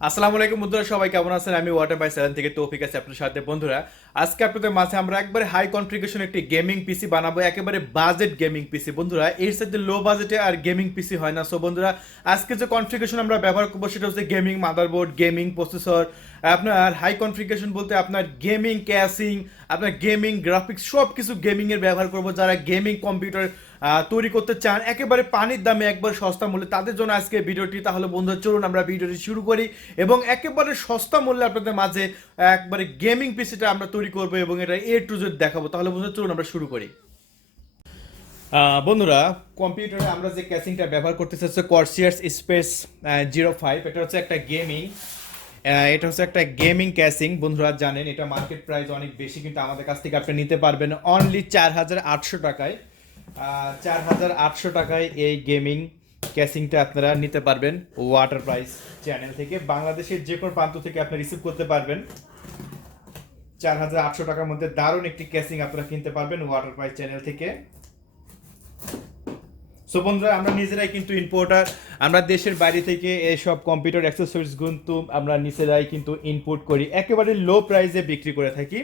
আসসালামু আলাইকুম বন্ধুরা, সবাই কেমন আছেন? আমি ওয়াটার বাই সেভেন থেকে তৌফিক আছি আপনার সাথে। বন্ধুরা, আজকে আপনাদের মাঝে আমরা একবারে হাই কনফিগারেশন একটি গেমিং পিসি বানাবো, একেবারে বাজেট গেমিং পিসি। বন্ধুরা, এর সাথে লো বাজেটে আর গেমিং পিসি হয় না। সো বন্ধুরা, আজকে যে কনফিগারেশন আমরা ব্যবহার করবো সেটা হচ্ছে গেমিং মাদারবোর্ড, গেমিং প্রসেসর, আপনার হাই কনফিগারেশন বলতে আপনার গেমিং ক্যাসিং, আপনার গেমিং গ্রাফিক্স, সব কিছু গেমিং এর ব্যবহার করবো। যারা গেমিং কম্পিউটার তৈরি করতে চান একেবারে পানির দামে, একবার সস্তা মূল্যে, তাদের জন্য আজকে ভিডিওটি। তাহলে বন্ধুরা, চলুন আমরা ভিডিওটি শুরু করি এবং একেবারে সস্তা মূল্যে আপনাদের মাঝে একবারে গেমিং পিসিটা আমরা তৈরি করবো এবং এটা A to Z দেখাবো। তাহলে বন্ধুরা, চলুন আমরা শুরু করি। বন্ধুরা, কম্পিউটারে আমরা যে ক্যাসিংটা ব্যবহার করতেছি হচ্ছে কর্সিয়ার্স স্পেস 05। এটা হচ্ছে একটা গেমিং, এটা হচ্ছে একটা গেমিং ক্যাসিং। বন্ধুরা জানেন এটা মার্কেট প্রাইস অনেক বেশি, কিন্তু আমাদের কাছ থেকে আপনি নিতে পারবেন অনলি 4800 টাকায়। 4800 টাকায় এই গেমিং ক্যাসিংটা আপনারা নিতে পারবেন ওয়াটার প্রাইস চ্যানেল থেকে। বাংলাদেশের যে কোনো প্রান্ত থেকে আপনি রিসিভ করতে পারবেন। 4800 টাকার মধ্যে দারুণ একটি ক্যাসিং আপনারা কিনতে পারবেন ওয়াটার প্রাইস চ্যানেল থেকে। সো বন্ধুরা, আমরা নিজেরাই কিন্তু ইম্পোর্টার। আমরা দেশের বাইরে থেকে এইসব কম্পিউটার অ্যাক্সেসরিজ কিন্তু আমরা নিজেরাই কিন্তু ইম্পোর্ট করি, একেবারে লো প্রাইসে বিক্রি করে থাকি।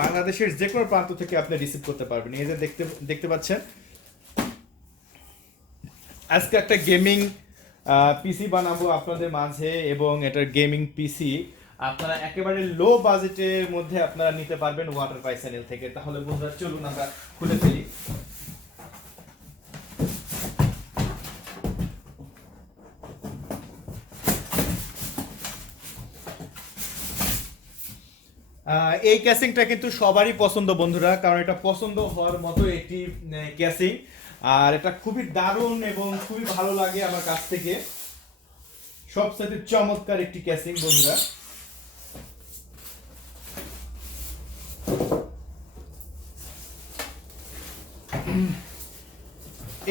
বাংলাদেশের যে কোনো প্রান্ত থেকে আপনি রিসিভ করতে পারবেন। এই যে দেখতে দেখতে পাচ্ছেন, আজকে একটা গেমিং পিসি বানাবো আপনাদের মাঝে, এবং এটার গেমিং পিসি আপনারা একেবারে লো বাজেটের মধ্যে আপনারা নিতে পারবেন ওয়াটার প্রাইস চ্যানেল থেকে। তাহলে বন্ধুরা, চলুন আমরা খুলে ফেলি। এই ক্যাসিংটা কিন্তু সবারই পছন্দ বন্ধুরা, কারণ এটা পছন্দ হওয়ার মতো একটি ক্যাসিং। আর এটা খুবই দারুণ এবং খুবই ভালো লাগে আমার কাছ থেকে। সবচেয়ে চমৎকার একটি ক্যাসিং বন্ধুরা।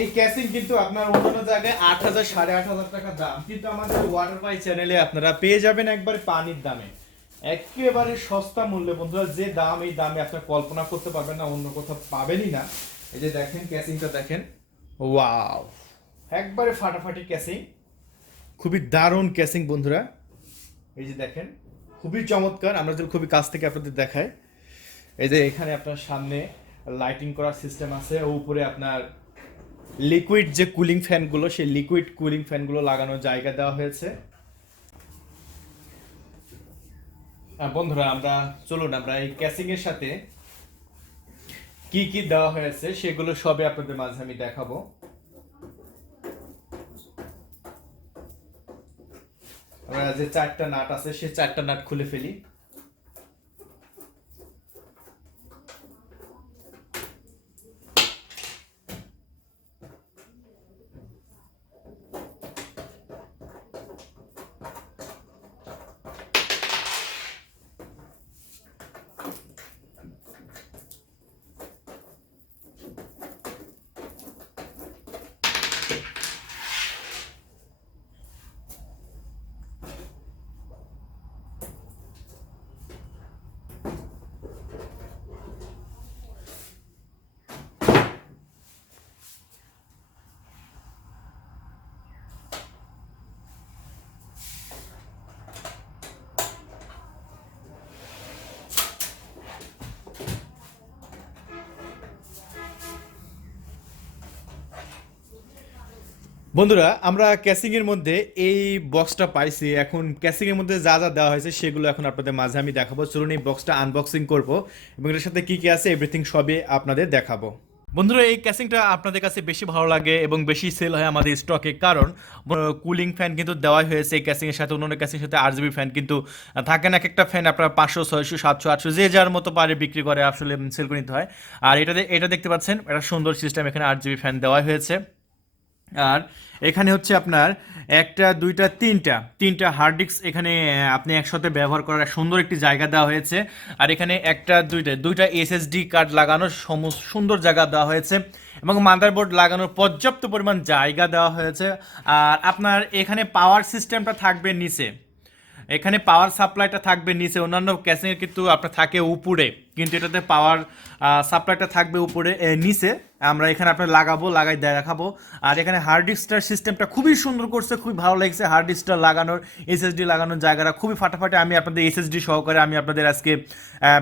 এই ক্যাসিং কিন্তু আপনার অন্যান্য জায়গায় 8000 8500 টাকা দাম, কিন্তু আমাদের ওয়াটার পাই চ্যানেলে আপনারা পেয়ে যাবেন একবারে পানির দামে, একেবারে সস্তা মূল্যে। বন্ধুরা, যে দাম, এই দামে আপনারা কল্পনা করতে পারবেন না, অন্য কোথাও পাবেনই না। এই যে দেখেন ক্যাসিংটা দেখেন, ওয়াও, একবারে ফাটাফাটি ক্যাসিং, খুবই দারুণ ক্যাসিং বন্ধুরা। এই যে দেখেন, খুবই চমৎকার। আমরা যদি খুবই কাছ থেকে আপনাদের দেখাই, এই যে এখানে আপনার সামনে লাইটিং করার সিস্টেম আছে, ও উপরে আপনার লিকুইড যে কুলিং ফ্যানগুলো, সেই লিকুইড কুলিং ফ্যানগুলো লাগানোর জায়গা দেওয়া হয়েছে। বন্ধুরা, আমরা চলুন আমরা এই ক্যাসিং এর সাথে কি কি দেওয়া হয়েছে সেগুলো সবে আপনাদের মাঝে আমি দেখাবো। আমরা যে 4টা নাট আছে সেই 4টা নাট খুলে ফেলি। বন্ধুরা, আমরা ক্যাসিং এর মধ্যে এই বক্সটা পাইছি। এখন ক্যাসিং এর মধ্যে যা যা দেওয়া হয়েছে সেগুলো এখন আপনাদের মাঝে আমি দেখাবো। চলুন এই বক্সটা আনবক্সিং করব এবং এর সাথে কি কি আছে এভরিথিং সবই আপনাদের দেখাবো। বন্ধুরা, এই ক্যাসিংটা আপনাদের কাছে বেশি ভালো লাগে এবং বেশি সেল হয় আমাদের স্টকে, কারণ কুলিং ফ্যান কিন্তু দেওয়াই হয়েছে এই ক্যাসিং এর সাথে। অন্যান্য ক্যাসিং এর সাথে RGB ফ্যান কিন্তু থাকে না। এক একটা ফ্যান আপনার 500 600 700 800 যে যার মতো পারে বিক্রি করে, আসলে সেল করে নিতে হয়। আর এটা দেখতে পাচ্ছেন, এটা সুন্দর সিস্টেম, এখানে RGB ফ্যান দেওয়া হয়েছে। আর এখানে হচ্ছে আপনার একটা দুইটা তিনটা হার্ড ডিস্ক এখানে আপনি একসাথে ব্যবহার করার এক সুন্দর একটি জায়গা দেওয়া হয়েছে। আর এখানে একটা দুইটা SSD কার্ড লাগানোর সুন্দর জায়গা দেওয়া হয়েছে, এবং মাদারবোর্ড লাগানোর পর্যাপ্ত পরিমাণ জায়গা দেওয়া হয়েছে। আর আপনার এখানে পাওয়ার সিস্টেমটা থাকবে নিচে, এখানে পাওয়ার সাপ্লাইটা থাকবে নিচে। অন্যান্য ক্যাসিংয়ে কিন্তু আপনার থাকে উপরে, কিন্তু এটাতে পাওয়ার সাপ্লাইটা থাকবে উপরে নিচে। আমরা এখানে আপনার লাগাই দেখাবো। আর এখানে হার্ড ডিস্কটার সিস্টেমটা খুবই সুন্দর করছে, খুবই ভালো লাগছে। হার্ড ডিস্কটা লাগানোর, এসএসডি লাগানোর জায়গাটা খুবই ফাটাফাটি। আমি আপনাদের এসএসডি সহকারে আমি আপনাদের আজকে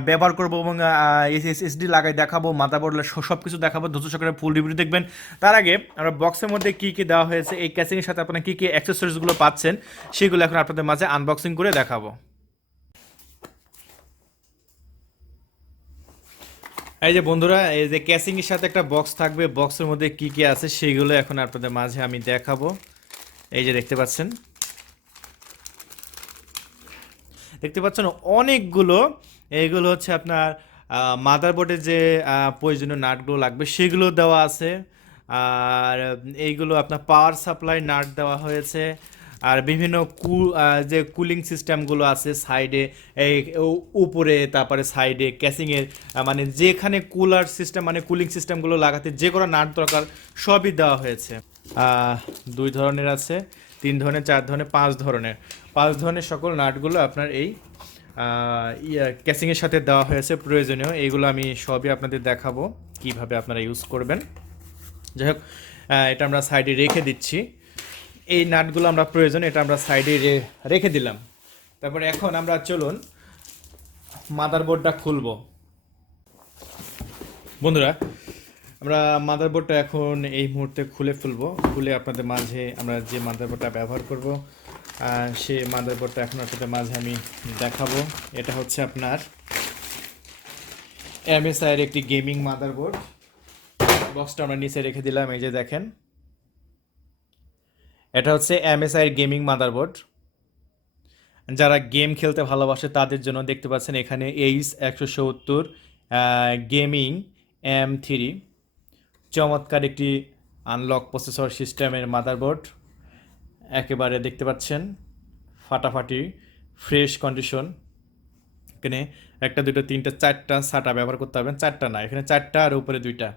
ব্যবহার করবো এবং এসএসডি লাগাই দেখাবো, মাদারবোর্ড সব কিছু দেখাবো। ধৈর্য সহকারে ফুল রিভিউ দেখবেন। তার আগে আমরা বক্সের মধ্যে কী কী দেওয়া হয়েছে, এই ক্যাসিংয়ের সাথে আপনারা কী কী অ্যাক্সেসরিজগুলো পাচ্ছেন সেগুলো এখন আপনাদের মাঝে আনবক্সিং করে দেখাবো। এই যে বন্ধুরা, এই যে ক্যাসিং এর সাথে একটা বক্স থাকবে, বক্সের মধ্যে কি কি আছে সেগুলো এখন আপনাদের মাঝে আমি দেখাবো। এই যে দেখতে পাচ্ছেন অনেকগুলো, এইগুলো হচ্ছে আপনার মাদারবোর্ডে যে প্রয়োজনীয় নাটগুলো লাগবে সেগুলো দেওয়া আছে। আর এইগুলো আপনার পাওয়ার সাপ্লাই নাট দেওয়া হয়েছে। আর বিভিন্ন যে কুলিং সিস্টেমগুলো আছে সাইডে, এই উপরে, তারপরে সাইডে ক্যাসিংয়ের মানে যেখানে কুলার সিস্টেম মানে কুলিং সিস্টেমগুলো লাগাতে যে কোনো নাট দরকার সবই দেওয়া হয়েছে। 2 ধরনের আছে, 3 ধরনের, 4 ধরনের, 5 ধরনের সকল নাটগুলো আপনার এই ক্যাসিংয়ের সাথে দেওয়া হয়েছে প্রয়োজনীয়। এইগুলো আমি সবই আপনাদের দেখাবো কিভাবে আপনারা ইউজ করবেন। যাই হোক, এটা আমরা সাইডে রেখে দিচ্ছি। এই নাটগুলো আমরা প্রয়োজন, এটা আমরা সাইডে রেখে দিলাম। তারপরে এখন আমরা চলুন মাদারবোর্ডটা খুলবো। বন্ধুরা, আমরা মাদারবোর্ডটা এখন এই মুহূর্তে খুলে ফেলবো। খুলে আপনাদের মাঝে আমরা যে মাদারবোর্ডটা ব্যবহার করব সেই মাদারবোর্ডটা এখন আপনাদের মাঝে আমি দেখাবো। এটা হচ্ছে আপনার এমএসআইয়ের একটি গেমিং মাদারবোর্ড। বক্সটা আমরা নিচে রেখে দিলাম। এই যে দেখেন, এটা হচ্ছে এমএসআইয়ের গেমিং মাদারবোর্ড। যারা গেম খেলতে ভালোবাসে তাদের জন্য। দেখতে পাচ্ছেন এখানে এইচ 170 গেমিং M3, চমৎকার একটি আনলক প্রসেসর সিস্টেমের মাদারবোর্ড। একেবারে দেখতে পাচ্ছেন ফাটাফাটি ফ্রেশ কন্ডিশন। এখানে 1 2 3 4 SATA ব্যবহার করতে পারবেন। 4টা না, এখানে 4টা আর উপরে 2টা,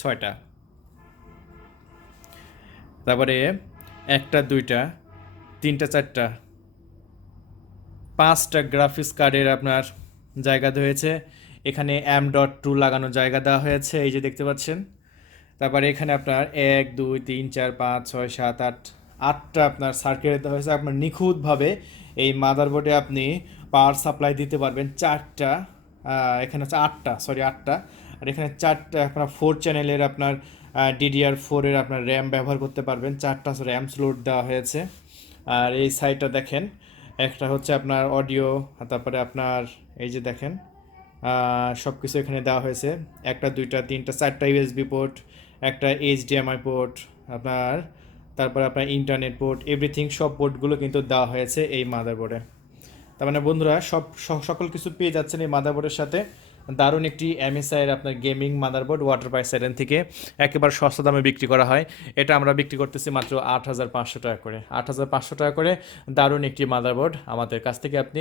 6টা। তারপরে 1 2 3 4 5টা গ্রাফিক্স কার্ডের আপনার জায়গা হয়েছে। এখানে M.2 লাগানোর জায়গা দেওয়া হয়েছে, এই যে দেখতে পাচ্ছেন। তারপরে এখানে আপনার 1 2 3 4 5 6 7 8 8টা আপনার সার্কিট দেওয়া হয়েছে। আপনার নিখুঁতভাবে এই মাদারবোর্ডে আপনি পাওয়ার সাপ্লাই দিতে পারবেন। 4টা, এখানে হচ্ছে 8টা। আর এখানে 4টা আপনার 4 চ্যানেলের আপনার DDR4 এর আপনার র্যাম ব্যবহার করতে পারবেন। 4টা র্যাম স্লট দেওয়া হয়েছে। আর এই সাইডটা দেখেন, একটা হচ্ছে আপনার অডিও, তারপরে আপনার এই যে দেখেন সব কিছু এখানে দেওয়া হয়েছে। 1 2 3 4টা USB পোর্ট, একটা HDMI পোর্ট আপনার, তারপরে আপনার ইন্টারনেট পোর্ট, এভরিথিং সব পোর্টগুলো কিন্তু দেওয়া হয়েছে এই মাদারবোর্ডে। তার মানে বন্ধুরা সকল কিছু পেয়ে যাচ্ছেন এই মাদারবোর্ডের সাথে। দারুণ একটি এমএসআইয়ের আপনার গেমিং মাদারবোর্ড, ওয়াটারপ্রাইস সাইডেন থেকে একেবারে সস্তা দামে বিক্রি করা হয়। এটা আমরা বিক্রি করতেছি মাত্র 8,500 টাকা করে। 8,500 টাকা করে দারুণ একটি মাদারবোর্ড আমাদের কাছ থেকে আপনি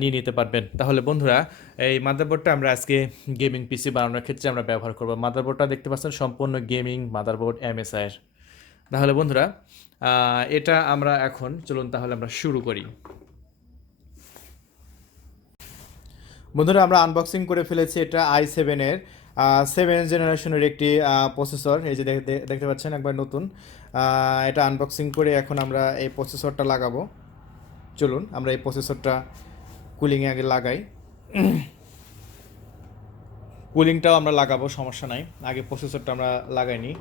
নিয়ে নিতে পারবেন। তাহলে বন্ধুরা, এই মাদারবোর্ডটা আমরা আজকে গেমিং পিসি বানানোর ক্ষেত্রে আমরা ব্যবহার করব। মাদারবোর্ডটা দেখতে পাচ্ছেন সম্পূর্ণ গেমিং মাদারবোর্ড এমএসআইয়ের। তাহলে বন্ধুরা, এটা আমরা এখন চলুন তাহলে আমরা শুরু করি। বন্ধুরা, আমরা আনবক্সিং করে ফেলেছি। এটা i7-এর 7th জেনারেশনের একটি প্রসেসর। এই যে দেখতে পাচ্ছেন একবার নতুন। এটা আনবক্সিং করে এখন আমরা এই প্রসেসরটা লাগাবো। চলুন আমরা এই প্রসেসরটা কুলিংয়ে আগে লাগাই। কুলিংটাও আমরা লাগাবো, সমস্যা নাই। আগে প্রসেসরটা আমরা লাগাই নিই।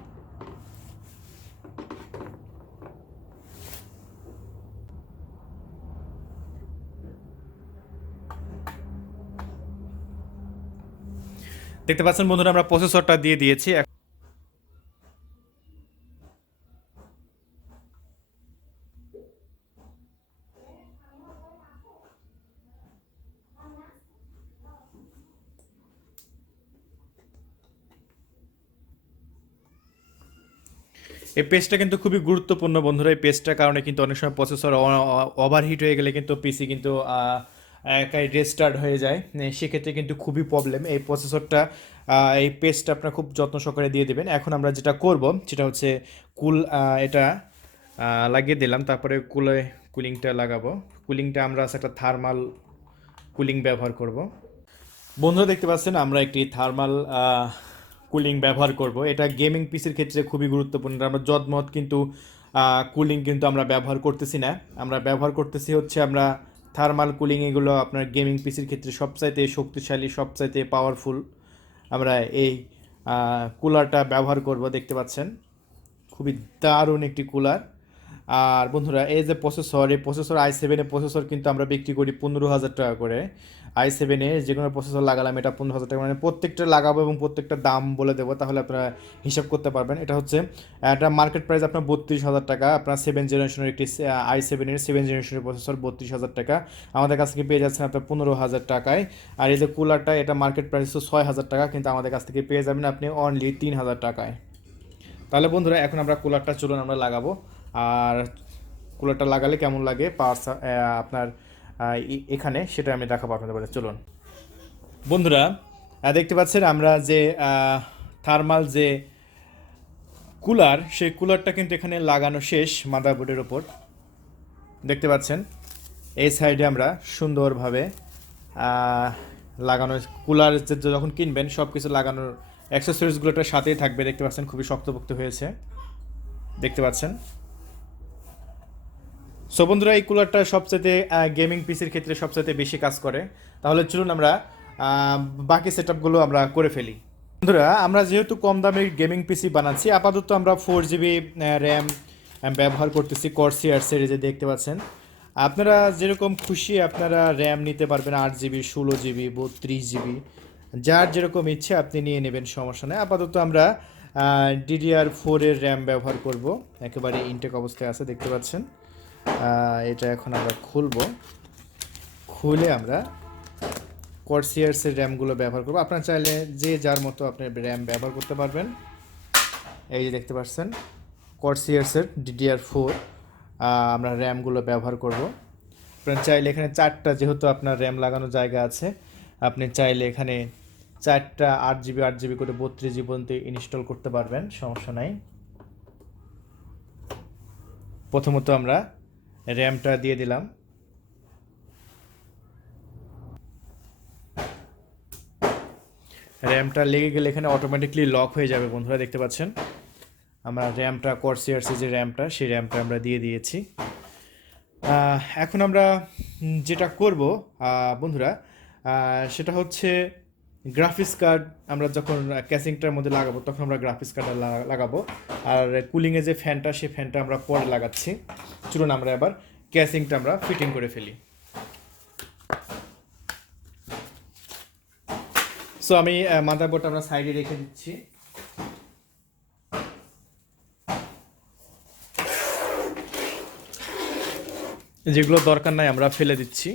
দেখতে পাচ্ছেন বন্ধুরা, আমরা প্রসেসরটা দিয়ে দিয়েছি। এই পেজটা কিন্তু খুবই গুরুত্বপূর্ণ বন্ধুরা। এই পেজটার কারণে কিন্তু অনেক সময় প্রসেসর ওভারহিট হয়ে গেলে কিন্তু পিসি কিন্তু একাই রেস্টার্ট হয়ে যায়। সেক্ষেত্রে কিন্তু খুবই প্রবলেম। এই প্রসেসরটা, এই পেজটা আপনার খুব যত্ন সহকারে দিয়ে দেবেন। এখন আমরা যেটা করব সেটা হচ্ছে এটা লাগিয়ে দিলাম। তারপরে কুলিংটা লাগাবো। কুলিংটা আমরা একটা থার্মাল কুলিং ব্যবহার করব। বন্ধুরা দেখতে পাচ্ছেন আমরা একটি থার্মাল কুলিং ব্যবহার করব। এটা গেমিং পিসির ক্ষেত্রে খুবই গুরুত্বপূর্ণ। আমরা যদমত কিন্তু কুলিং কিন্তু আমরা ব্যবহার করতেছি না, আমরা ব্যবহার করতেছি হচ্ছে আমরা থার্মাল কুলিং। এগুলো আপনার গেমিং পিসির ক্ষেত্রে সবচাইতে শক্তিশালী, সবচাইতে পাওয়ারফুল। আমরা এই কুলারটা ব্যবহার করব। দেখতে পাচ্ছেন খুবই দারুণ একটি কুলার। আর বন্ধুরা এই যে প্রসেসর, এই প্রসেসর i7 প্রসেসর কিন্তু আমরা বিক্রি করি 15,000 টাকা করে। i7 যে কোনো প্রসেসর লাগালাম এটা 15,000 টাকা, মানে প্রত্যেকটা লাগাবো এবং প্রত্যেকটা দাম বলে দেবো, তাহলে আপনারা হিসাব করতে পারবেন। এটা হচ্ছে একটা মার্কেট প্রাইস আপনার 32,000 টাকা। আপনার 7 জেনারেশনের একটি i7 প্রসেসর 32,000 টাকা আমাদের কাছ থেকে পেয়ে যাচ্ছেন আপনার 15,000 টাকায়। আর এই যে কুলারটা, এটা মার্কেট প্রাইস হচ্ছে 6,000 টাকা, কিন্তু আমাদের কাছ থেকে পেয়ে যাবেন আপনি অনলি 3,000 টাকায়। তাহলে বন্ধুরা এখন আমরা কুলারটা চলুন আমরা লাগাবো। আর কুলারটা লাগালে কেমন লাগে আপনার এখানে সেটা আমি দেখাবো আপনাদের বলে। চলুন বন্ধুরা, দেখতে পাচ্ছেন আমরা যে থার্মাল যে কুলার, সেই কুলারটা কিন্তু এখানে লাগানো শেষ মাদারবোর্ডের ওপর। দেখতে পাচ্ছেন এই সাইডে আমরা সুন্দরভাবে লাগানো কুলার যখন কিনবেন সব কিছু লাগানোর অ্যাক্সেসরিজগুলোটার সাথেই থাকবে। দেখতে পাচ্ছেন খুবই শক্তপোক্ত হয়েছে, দেখতে পাচ্ছেন। সো বন্ধুরা এই কুলারটা সবচেয়ে গেমিং পিসির ক্ষেত্রে সবচেয়ে বেশি কাজ করে। তাহলে চলুন আমরা বাকি সেটআপগুলো আমরা করে ফেলি। বন্ধুরা আমরা যেহেতু কম দামের গেমিং পিসি বানাচ্ছি, আপাতত আমরা 4GB র্যাম ব্যবহার করতেছি কর্সিয়ার সিরিজে। দেখতে পাচ্ছেন আপনারা যেরকম খুশি আপনারা র্যাম নিতে পারবেন, 8GB, 16GB, 32GB, যার যেরকম ইচ্ছে আপনি নিয়ে নেবেন, সমস্যা নেই। আপাতত আমরা DDR4 এর র্যাম ব্যবহার করব, একেবারে ইনটেক অবস্থায় আছে দেখতে পাচ্ছেন। এটা এখন আমরা খুলে আমরা কর্সিয়ার্সের র্যামগুলো ব্যবহার করব। আপনারা চাইলে যে যার মতো আপনি র্যাম ব্যবহার করতে পারবেন। এই যে দেখতে পাচ্ছেন কর্সিয়ার্সের DDR4 আমরা র্যামগুলো ব্যবহার করব। আপনার চাইলে এখানে 4টা, যেহেতু আপনার র্যাম লাগানোর জায়গা আছে, আপনি চাইলে এখানে 4টা 8GB করে 32GB পর্যন্ত ইনস্টল করতে পারবেন, সমস্যা নাই। প্রথমত আমরা র্যামটা দিয়ে দিলাম। র্যামটা লেগে গেলে এখানে অটোমেটিকলি লক হয়ে যাবে বন্ধুরা, দেখতে পাচ্ছেন। আমরা র্যামটা কর্সিয়ার্সের যে র্যামটা, সেই র্যামটা আমরা দিয়ে দিয়েছি। এখন আমরা যেটা করব বন্ধুরা, সেটা হচ্ছে গ্রাফিক্স কার্ড। আমরা যখন ক্যাসিংটার মধ্যে লাগাবো তখন আমরা গ্রাফিক্স কার্ড লাগাবো। আর কুলিংয়ে যে ফ্যানটা, সেই ফ্যানটা আমরা পরে লাগাচ্ছি। চলুন আমরা এবার ক্যাসিংটা আমরা ফিটিং করে ফেলি। সো আমি মাদারবোর্ড আমরা সাইডে রেখে দিচ্ছি। যেগুলো দরকার নাই আমরা ফেলে দিচ্ছি।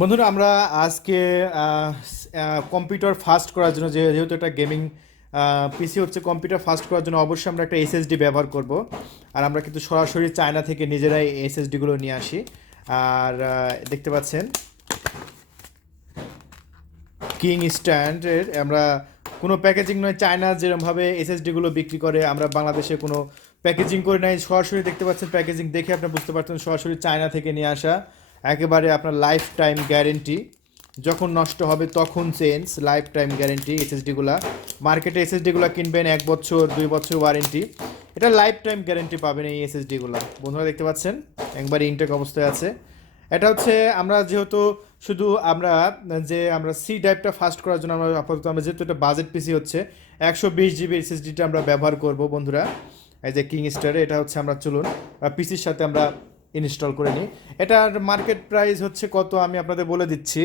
বন্ধুরা আমরা আজকে কম্পিউটার ফাস্ট করার জন্য, যেহেতু এটা গেমিং পিসি হচ্ছে, কম্পিউটার ফাস্ট করার জন্য অবশ্যই আমরা একটা এসএসডি ব্যবহার করব। আর আমরা কিন্তু সরাসরি চায়না থেকে নিজেরাই এসএসডিগুলো নিয়ে আসি। আর দেখতে পাচ্ছেন কিং স্ট্যান্ডের আমরা কোনো প্যাকেজিং নয়, চায়না যেরকমভাবে এসএসডিগুলো বিক্রি করে আমরা বাংলাদেশে কোনো প্যাকেজিং করে নাই। সরাসরি দেখতে পাচ্ছেন, প্যাকেজিং দেখে আপনি বুঝতে পারছেন সরাসরি চায়না থেকে নিয়ে আসা। একেবারে আপনার লাইফ টাইম গ্যারেন্টি, যখন নষ্ট হবে তখন চেঞ্জ, লাইফ টাইম গ্যারেন্টি এসএসডিগুলো। মার্কেটে এসএসডিগুলো কিনবেন 1 বছর 2 বছর ওয়ারেন্টি, এটা লাইফ টাইম গ্যারেন্টি পাবেন এই এসএসডিগুলো। বন্ধুরা দেখতে পাচ্ছেন একবারে ইনটেক অবস্থায় আছে। এটা হচ্ছে আমরা যেহেতু শুধু আমরা সি ড্রাইভটা ফাস্ট করার জন্য আমরা আপাতত আমরা যেহেতু এটা বাজেট পিসি হচ্ছে 120GB এসএসডিটা আমরা ব্যবহার করব বন্ধুরা। এই যে কিং স্টারে এটা হচ্ছে, আমরা চলুন পিসির সাথে আমরা ইনস্টল করে নিই। এটার মার্কেট প্রাইস হচ্ছে কত আমি আপনাদের বলে দিচ্ছি।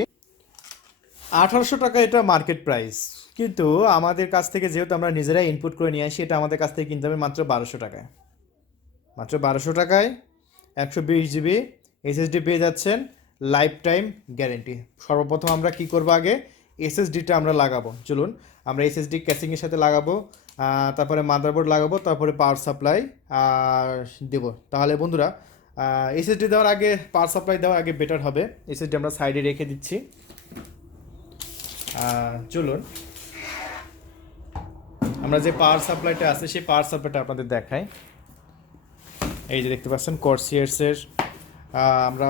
1800 টাকা এটা মার্কেট প্রাইস, কিন্তু আমাদের কাছ থেকে যেহেতু আমরা নিজেরাই ইনপুট করে নিয়ে আসি, এটা আমাদের কাছ থেকে কিনতে হবে মাত্র 1200 টাকায়। মাত্র 1200 টাকায় 120GB এসএসডি পেয়ে যাচ্ছেন, লাইফ টাইম গ্যারেন্টি। সর্বপ্রথম আমরা কি করব, আগে এসএসডিটা আমরা লাগাবো। চলুন আমরা এসএসডি ক্যাসিংয়ের সাথে লাগাবো, তারপরে মাদারবোর্ড লাগাবো, তারপরে পাওয়ার সাপ্লাই দেবো। তাহলে বন্ধুরা এসএসডি দেওয়ার আগে পাওয়ার সাপ্লাই দেওয়ার আগে বেটার হবে। এসএসডি আমরা সাইডে রেখে দিচ্ছি। চলুন আমরা যে পাওয়ার সাপ্লাইটা আছে সেই পাওয়ার সাপ্লাইটা আপনাদের দেখাই। এই যে দেখতে পাচ্ছেন কর্সিয়ার্সের আমরা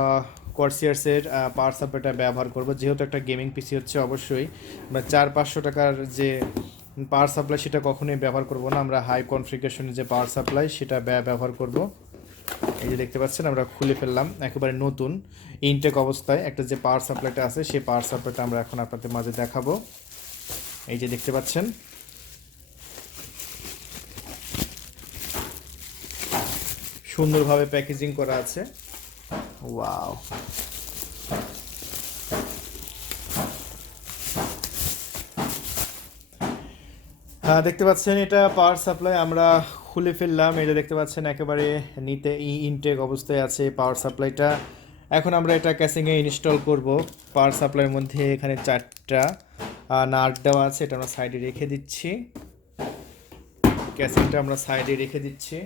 কর্সিয়ার্সের পাওয়ার সাপ্লাইটা ব্যবহার করব, যেহেতু একটা গেমিং পিসি হচ্ছে অবশ্যই আমরা 400-500 টাকার যে পাওয়ার সাপ্লাই সেটা কখনোই ব্যবহার করব না, আমরা হাই কনফিগারেশনের যে পাওয়ার সাপ্লাই সেটা ব্যবহার করব। এই যে দেখতে পাচ্ছেন আমরা খুলে ফেললাম একেবারে নতুন ইনটেক অবস্থায় একটা যে পাওয়ার সাপ্লাইটা আছে সেই পাওয়ার সাপ্লাইটা আমরা এখন আপনাদের মাঝে দেখাবো। এই যে দেখতে পাচ্ছেন সুন্দরভাবে প্যাকেজিং করা আছে। ওয়াও, দেখতে পাচ্ছেন এটা পাওয়ার সাপ্লাই আমরা খুলে ফেললাম। এটা দেখতে পাচ্ছেন একেবারে নিতে ইনটেক অবস্থায় আছে পাওয়ার সাপ্লাইটা। এখন আমরা এটা ক্যাসিংয়ে ইনস্টল করব। পাওয়ার সাপ্লাইয়ের মধ্যে এখানে 4টা নাট দেওয়া আছে, এটা আমরা সাইডে রেখে দিচ্ছি। ক্যাসিংটা আমরা সাইডে রেখে দিচ্ছি।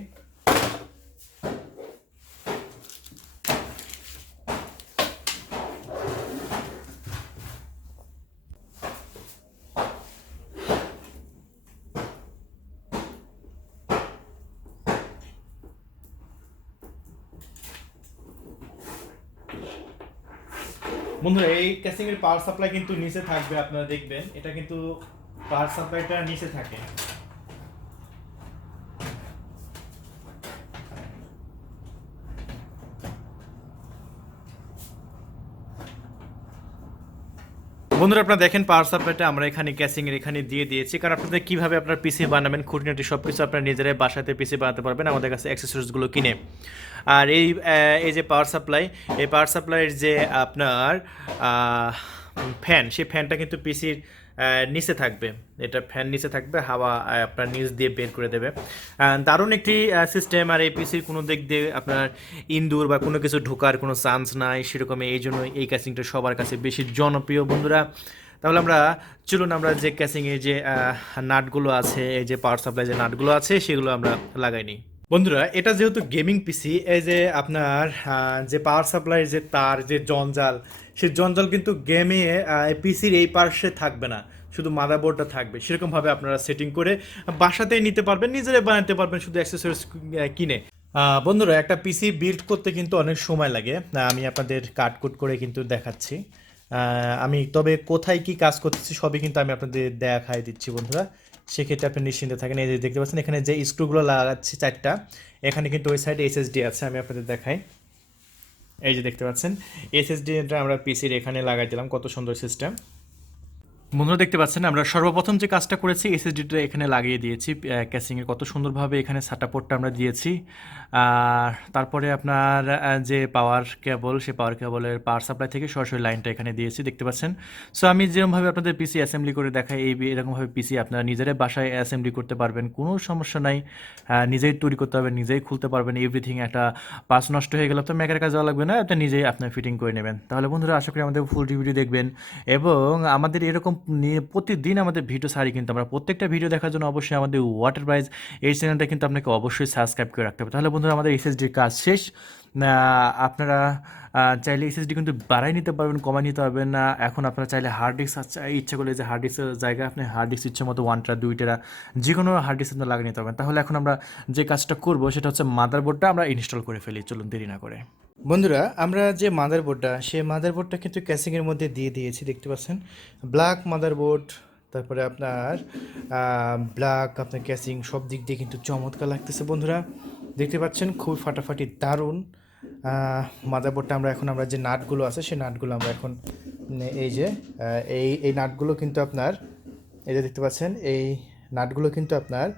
বন্ধুরা এই ক্যাসিং এর পাওয়ার সাপ্লাই কিন্তু নিচে থাকবে, আপনারা দেখবেন এটা কিন্তু পাওয়ার সাপ্লাইটা নিচে থাকে। বন্ধুরা আপনারা দেখেন পাওয়ার সাপ্লাইটা আমরা এখানে ক্যাসিং এর এখানে দিয়ে দিয়েছি, কারণ আপনাদের কিভাবে আপনার পিসি বানাবেন খুঁটিনাটি সব কিছু আপনারা নিজেরাই বাসাতে পিসি বানাতে পারবেন আমাদের কাছে অ্যাক্সেসরিজগুলো কিনে। আর এই যে পাওয়ার সাপ্লাই, এই পাওয়ার সাপ্লাইয়ের যে আপনার ফ্যান, সেই ফ্যানটা কিন্তু পিসির নিচে থাকবে। এটা ফ্যান নিচে থাকবে, হাওয়া আপনার নিচ দিয়ে বের করে দেবে। দারুণ একটি সিস্টেম। আর এই পিসির কোনো দিক দিয়ে আপনার ইন্দুর বা কোনো কিছু ঢোকার কোনো চান্স নাই সেরকম, এই জন্য এই ক্যাসিংটা সবার কাছে বেশি জনপ্রিয় বন্ধুরা। তাহলে আমরা চলুন আমরা যে ক্যাসিংয়ে যে নাটগুলো আছে, এই যে পাওয়ার সাপ্লাই যে নাটগুলো আছে সেগুলো আমরা লাগাই নিই। বন্ধুরা এটা যেহেতু গেমিং পিসি, এই যে আপনার যে পাওয়ার সাপ্লাইয়ের যে তার যে জঞ্জাল, সেই জঞ্জাল কিন্তু গেমে পিসির এই পার্শ্বে থাকবে না, শুধু মাদারবোর্ডটা থাকবে। সেরকমভাবে আপনারা সেটিং করে বাসাতেই নিতে পারবেন, নিজেরাই বানাতে পারবেন শুধু অ্যাক্সেসরিজ কিনে। বন্ধুরা একটা পিসি বিল্ড করতে কিন্তু অনেক সময় লাগে, আমি আপনাদের কাটকুট করে কিন্তু দেখাচ্ছি। আমি তবে কোথায় কি কাজ করতেছি সবই কিন্তু আমি আপনাদের দেখাই দিচ্ছি বন্ধুরা, সেক্ষেত্রে আপনি নিশ্চিন্তে থাকেন। এই যে দেখতে পাচ্ছেন এখানে যে স্ক্রুগুলো লাগাচ্ছি 4টা, এখানে কিন্তু ওই সাইডে এসএসডি আছে, আমি আপনাদের দেখাই। এই যে দেখতে পাচ্ছেন এসএসডিটা আমরা পিসির এখানে লাগাই দিলাম, কত সুন্দর সিস্টেম। বন্ধুরা দেখতে পাচ্ছেন আমরা সর্বপ্রথম যে কাজটা করেছি এসএসডিটা এখানে লাগিয়ে দিয়েছি ক্যাসিংয়ের, কত সুন্দরভাবে এখানে সাটা পোর্টটা আমরা দিয়েছি। আর তারপরে আপনার যে পাওয়ার কেবল, সেই পাওয়ার কেবলের পাওয়ার সাপ্লাই থেকে সরাসরি লাইনটা এখানে দিয়েছি দেখতে পাচ্ছেন। সো আমি যেরকমভাবে আপনাদের পিসি অ্যাসেম্বলি করে দেখাই, এরকমভাবে পিসি আপনারা নিজেরাই বাসায় অ্যাসেম্বলি করতে পারবেন, কোনো সমস্যা নাই। নিজেই তৈরি করতে পারবেন, নিজেই খুলতে পারবেন, এভরিথিং। একটা পার্টস নষ্ট হয়ে গেলে তো মেকারের কাছে যাওয়া লাগবে না, আপনি নিজেই আপনার ফিটিং করে নেবেন। তাহলে বন্ধুরা আশা করি আমাদের ফুল রিভিউ দেখবেন এবং আমাদের এরকম নিয়ে প্রতিদিন আমাদের ভিডিও সারি, কিন্তু আমরা প্রত্যেকটা ভিডিও দেখার জন্য অবশ্যই আমাদের ওয়াটার প্রাইজ এই চ্যানেলটা কিন্তু আপনাকে অবশ্যই সাবস্ক্রাইব করে রাখতে হবে। তাহলে বন্ধুরা আমাদের এসএসডির কাজ শেষ। আপনারা চাইলে এসএসডি কিন্তু বাড়াই নিতে পারবেন, কমাই নিতে পারবেন না। এখন আপনারা চাইলে হার্ড ডিস্ক ইচ্ছা করলে যে হার্ড ডিস্কের জায়গায় আপনি হার্ড ডিস্ক ইচ্ছে মতো 1টা 2টা যে কোনো হার্ড ডিস্ক আপনার লাগিয়ে নিতে পারবেন। তাহলে এখন আমরা যে কাজটা করব সেটা হচ্ছে মাদারবোর্ডটা আমরা ইনস্টল করে ফেলি, চলুন দেরি না করে। বন্ধুরা আমরা যে মাদারবোর্ডটা, সেই মাদারবোর্ডটা কিন্তু ক্যাসিংয়ের মধ্যে দিয়ে দিয়েছি দেখতে পাচ্ছেন, ব্ল্যাক মাদারবোর্ড। তারপরে আপনার ব্ল্যাক আপনার ক্যাসিং সব দিক দিয়ে কিন্তু চমৎকার লাগতেছে বন্ধুরা, দেখতে পাচ্ছেন খুবই ফাটাফাটি দারুণ মাদারবোর্ডটা। আমরা যে নাটগুলো আছে সেই নাটগুলো আমরা এখন এই যে এই নাটগুলো কিন্তু আপনার এই যে দেখতে পাচ্ছেন, এই নাটগুলো কিন্তু আপনার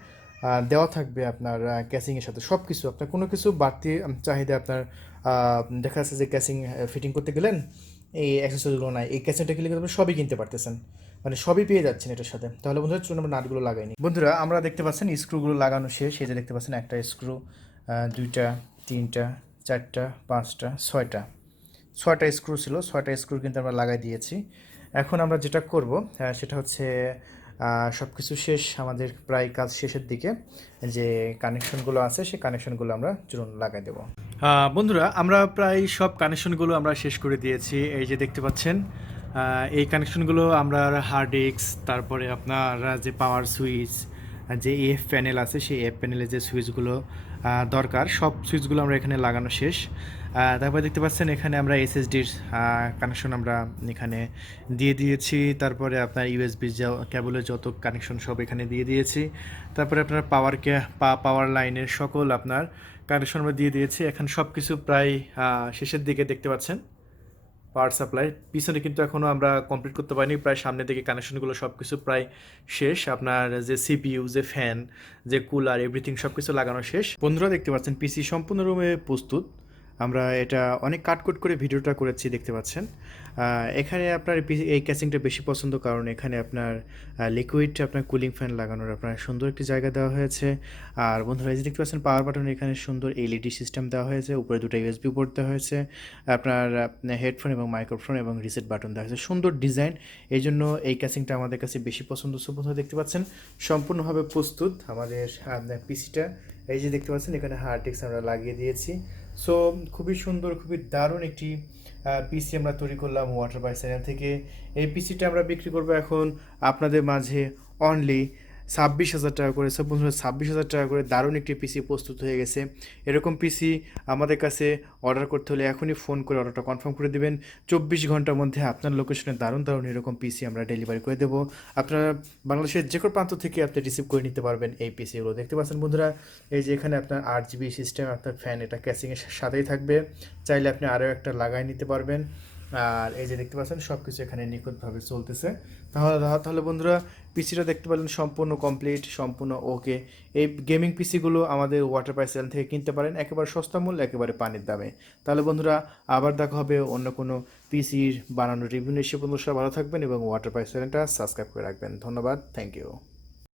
দেওয়া থাকবে আপনার ক্যাসিংয়ের সাথে। সব কিছু আপনার কোনো কিছু বাড়তি চাহিদা আপনার দেখা যাচ্ছে যে ক্যাসিং ফিটিং করতে গেলেন এই অ্যাক্সেসরিজগুলো নাই, এই ক্যাসিংটা কিনলে কিন্তু আপনি সবই কিনতে পারতেছেন, মানে সবই পেয়ে যাচ্ছেন এটার সাথে। তাহলে বন্ধুরা চলুন আমরা নাটগুলো লাগাইনি। বন্ধুরা আমরা দেখতে পাচ্ছেন স্ক্রুগুলো লাগানো শেষ। এই যে দেখতে পাচ্ছেন একটা স্ক্রু, 2টা 3টা 4টা 5টা 6টা স্ক্রু ছিল, 6টা স্ক্রু কিন্তু আমরা লাগাই দিয়েছি। এখন আমরা যেটা করব সেটা হচ্ছে সব কিছু শেষ, আমাদের প্রায় কাজ শেষের দিকে। যে কানেকশনগুলো আছে সেই কানেকশনগুলো আমরা চলুন লাগাই দেবো। বন্ধুরা আমরা প্রায় সব কানেকশনগুলো আমরা শেষ করে দিয়েছি। এই যে দেখতে পাচ্ছেন এই কানেকশনগুলো আমরা হার্ড ডিস্ক, তারপরে আপনার যে পাওয়ার সুইচ, যে এফ প্যানেল আছে সেই এফ প্যানেলে যে সুইচগুলো দরকার সব সুইচগুলো আমরা এখানে লাগানো শেষ। তারপরে দেখতে পাচ্ছেন এখানে আমরা এসএসডির কানেকশন আমরা এখানে দিয়ে দিয়েছি। তারপরে আপনার ইউএসবি কেবলের যত কানেকশন সব এখানে দিয়ে দিয়েছি। তারপরে আপনার পাওয়ার লাইনের সকল আপনার কানেকশন আমরা দিয়ে দিয়েছি। এখন সব কিছু প্রায় শেষের দিকে দেখতে পাচ্ছেন। পাওয়ার সাপ্লাই পিছনে কিন্তু এখনও আমরা কমপ্লিট করতে পারিনি, প্রায় সামনের দিকে কানেকশনগুলো সব কিছু প্রায় শেষ। আপনার যে সিপিইউ, যে ফ্যান, যে কুলার, এভরিথিং সব কিছু লাগানো শেষ। বন্ধুরা দেখতে পাচ্ছেন পিসি সম্পূর্ণরূপে প্রস্তুত। আমরা এটা অনেক কাটকুট করে ভিডিওটা করেছি দেখতে পাচ্ছেন। এখানে আপনার এই ক্যাসিংটা বেশি পছন্দ, কারণ এখানে আপনার লিকুইড আপনার কুলিং ফ্যান লাগানোর আপনার সুন্দর একটি জায়গা দেওয়া হয়েছে। আর বন্ধুরা এই যে দেখতে পাচ্ছেন পাওয়ার বাটন এখানে সুন্দর এলইডি সিস্টেম দেওয়া হয়েছে, উপরে দুটো ইউএসবি পোর্ট দেওয়া হয়েছে, আপনার হেডফোন এবং মাইক্রোফোন এবং রিসেট বাটন দেওয়া হয়েছে, সুন্দর ডিজাইন। এই জন্য এই ক্যাসিংটা আমাদের কাছে বেশি পছন্দ। সো বন্ধুরা দেখতে পাচ্ছেন সম্পূর্ণভাবে প্রস্তুত আমাদের পিসিটা। এই যে দেখতে পাচ্ছেন এখানে হার্ড ডিস্ক আমরা লাগিয়ে দিয়েছি। সো খুবই সুন্দর, খুবই দারুণ একটি পিসি আমরা তৈরি করলাম ওয়াটার বাই চ্যানেল থেকে। এই পিসিটা আমরা বিক্রি করবো এখন আপনাদের মাঝে অনলি 26,000 টাকা করে। সব বন্ধুরা 26,000 টাকা করে দারুণ একটি পিসি প্রস্তুত হয়ে গেছে। এরকম পিসি আমাদের কাছে অর্ডার করতে হলে এখনই ফোন করে অর্ডারটা কনফার্ম করে দেবেন। 24 ঘন্টার মধ্যে আপনার লোকেশনে দারুণ দারুণ এরকম পিসি আমরা ডেলিভারি করে দেবো। আপনারা বাংলাদেশের যে কোনো প্রান্ত থেকে আপনি রিসিভ করে নিতে পারবেন এই পিসিগুলো। দেখতে পাচ্ছেন বন্ধুরা এই যে এখানে আপনার 8GB সিস্টেম, আপনার ফ্যান এটা ক্যাসিংয়ের সাথেই থাকবে, চাইলে আপনি আরও একটা লাগাই নিতে পারবেন। আর এই যে দেখতে পাচ্ছেন সব কিছু এখানে নিখুঁতভাবে চলতেছে। তাহলে বন্ধুরা পিসিটা দেখতে পেলেন সম্পূর্ণ কমপ্লিট, সম্পূর্ণ ওকে। এই গেমিং পিসিগুলো আমাদের ওয়াটার প্রাইস চ্যানেল থেকে কিনতে পারেন একেবারে সস্তা মূল্য, একেবারে পানির দামে। তাহলে বন্ধুরা আবার দেখা হবে অন্য কোনো পিসির বানানোর রিভিউ নিয়ে। সে বন্ধু সব ভালো থাকবেন এবং ওয়াটার প্রাইস চ্যানেলটা সাবস্ক্রাইব করে রাখবেন। ধন্যবাদ, থ্যাংক ইউ।